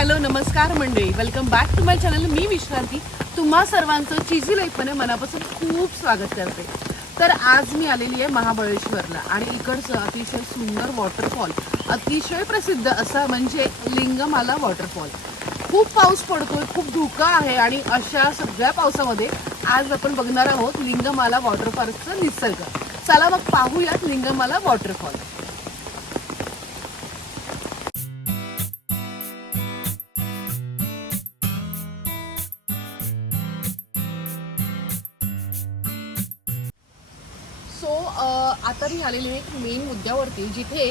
Hello नमस्कार मंडळी, welcome back to my channel. मी विश्रांती तुम्हा सर्वांचं चीजी लाईफमध्ये मनापासून खूप स्वागत करते. तर आज मी आलेली आहे महाबळेश्वरला आणि इकडचं अतिशय सुंदर वॉटरफॉल, अतिशय प्रसिद्ध असा म्हणजे लिंगमाला वॉटरफॉल. खूप पाऊस पडतोय, खूप धुकं आहे आणि अशा सगळ्या पावसामध्ये आज आपण बघणार आहोत लिंगमाला वॉटरफॉलचं निसर्ग. चला मग पाहूयात लिंगमाला वॉटरफॉल. सो आता मी आलेली आहे एक मेन मुद्द्यावरती, जिथे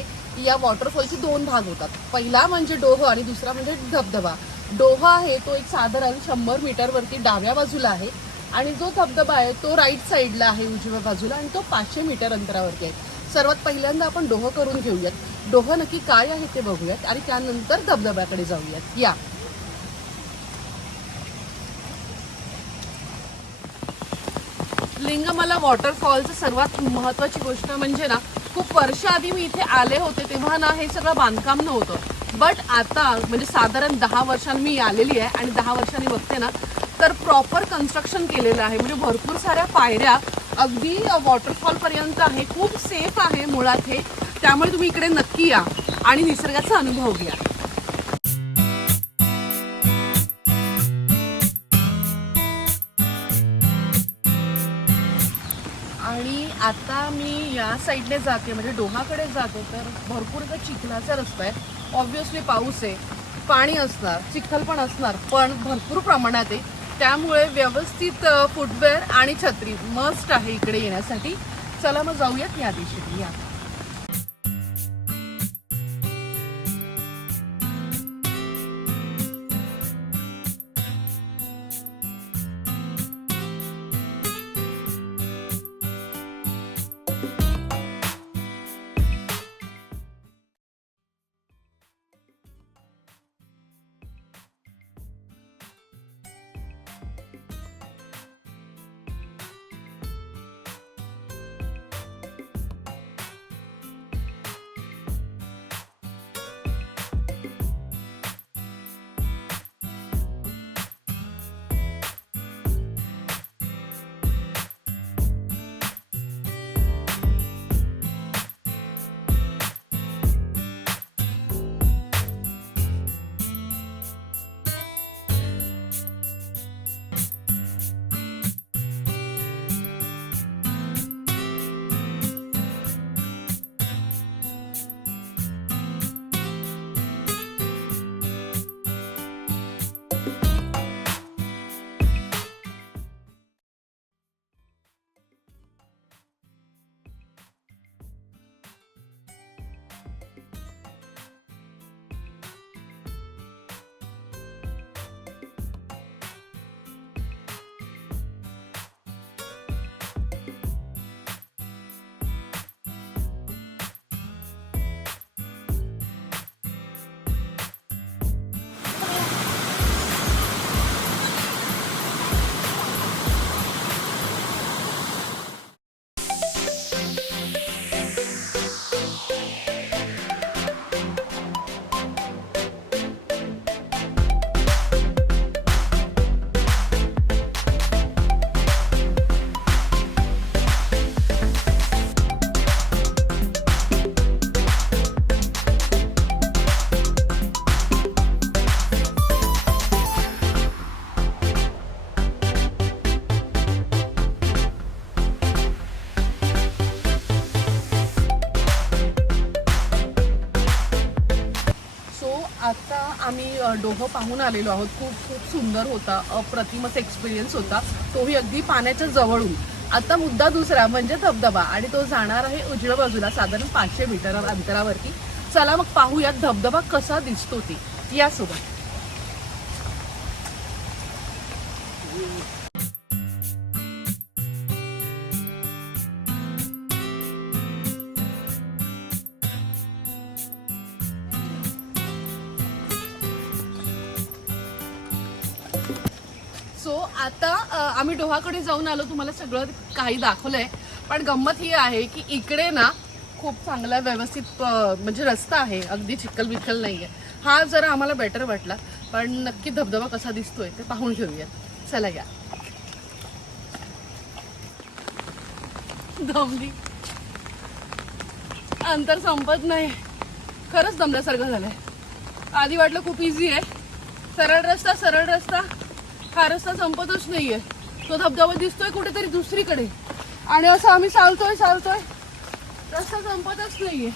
या वॉटरफॉलचे दोन भाग होतात. पहिला म्हणजे डोह आणि दुसरा म्हणजे धबधबा. डोह आहे तो एक साधारण 100 मीटरवरती डाव्या बाजूला आहे आणि जो धबधबा आहे तो राईट साईडला आहे उजव्या बाजूला आणि तो 500 मीटर अंतरावरती आहे. सर्वात पहिल्यांदा आपण डोह करून घेऊयात. डोह नक्की काय आहे ते बघूयात आणि त्यानंतर धबधब्याकडे जाऊयात. या लिंगमाला वॉटरफॉलचं सर्वात महत्त्वाची गोष्ट म्हणजे ना, खूप वर्ष आधी मी इथे आले होते तेव्हा ना हे सगळं बांधकाम नव्हतं. बट आता म्हणजे साधारण 10 वर्षांनी मी आलेली आहे आणि 10 वर्षांनी बघते ना तर प्रॉपर कन्स्ट्रक्शन केलेलं आहे. म्हणजे भरपूर साऱ्या पायऱ्या अगदी वॉटरफॉलपर्यंत आहे. खूप सेफ आहे मुळात हे. त्यामुळे तुम्ही इकडे नक्की या आणि निसर्गाचा अनुभव घ्या. आणि आता मी या साईडने जाते म्हणजे डोहाकडे जाते तर भरपूर इथं चिखलाचा रस्ता आहे. ऑब्व्हियसली पाऊस आहे, पाणी असणार, चिखल पण असणार, पण भरपूर प्रमाणात आहे. त्यामुळे व्यवस्थित फुटवेअर आणि छत्री मस्ट आहे इकडे येण्यासाठी. चला मग जाऊयात या दिशेने. या आता आम्ही डोह पाहून आलेलो आहोत. खूप खूप सुंदर होता, अप्रतिमच एक्सपिरियन्स होता, तोही अगदी पाण्याच्या जवळून. आता मुद्दा दुसरा म्हणजे धबधबा आणि तो जाणार आहे उजव्या बाजूला साधारण 500 मीटर अंतरावरती. चला मग पाहूयात धबधबा कसा दिसतो ते यासोबत. सो आता आम्ही डोहाकडे जाऊन आलो, तुम्हाला सगळं काही दाखवलंय. पण गंमत ही आहे की इकडे ना खूप चांगला व्यवस्थित म्हणजे रस्ता आहे, अगदी चिखल बिखल नाहीये. हा जरा आम्हाला बेटर वाटला. पण नक्की धबधबा कसा दिसतोय ते पाहून घेऊया. चला घ्या. दमली, अंतर संपत नाही. खरंच दमल्यासारखं झालंय. आधी वाटलं खूप इझी आहे, सरळ रस्ता, हा रस्ता संपतच नाहीये. तो धबधबा दिसतोय कुठेतरी दुसरीकडे आणि असं आम्ही चालतोय, रस्ता संपतच नाहीये.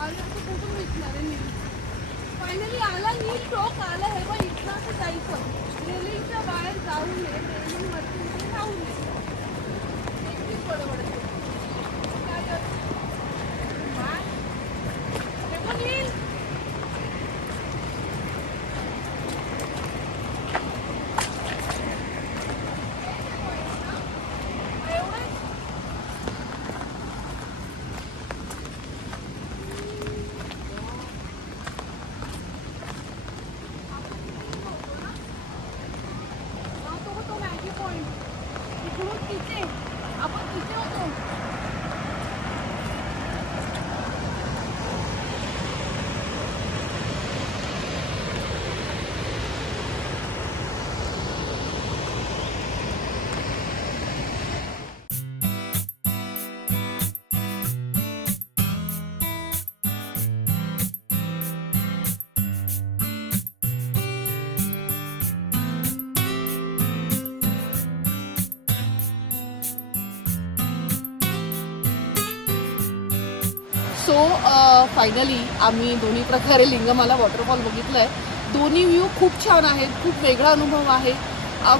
कुठून दिसणार आहे नील? फायनली आला नील टोक आला. हे बघ, इथं असं जायचं, रेलिंगच्या बाहेर जाऊ नये, रेलिंग वरती जाऊ नये. एकटीच बडबडते. आपण तिथे होतो. सो फायनली आम्ही दोन्ही प्रकारे लिंगमाला वॉटरफॉल बघितलंय. दोन्ही व्ह्यू खूप छान आहेत, खूप वेगळा अनुभव आहे.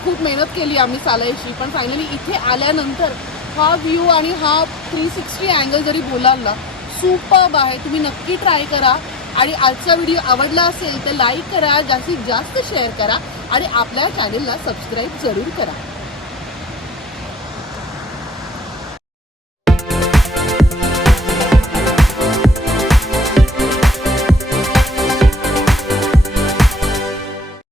खूप मेहनत केली आम्ही चालायची, पण फायनली इथे आल्यानंतर हा व्ह्यू आणि हा 360 अँगल जरी बोलाल ना, सुपर्ब आहे. तुम्ही नक्की ट्राय करा. आणि आजचा व्हिडिओ आवडला असेल तर लाईक करा, जास्तीत जास्त शेअर करा आणि आपल्या चॅनेलला सबस्क्राईब जरूर करा.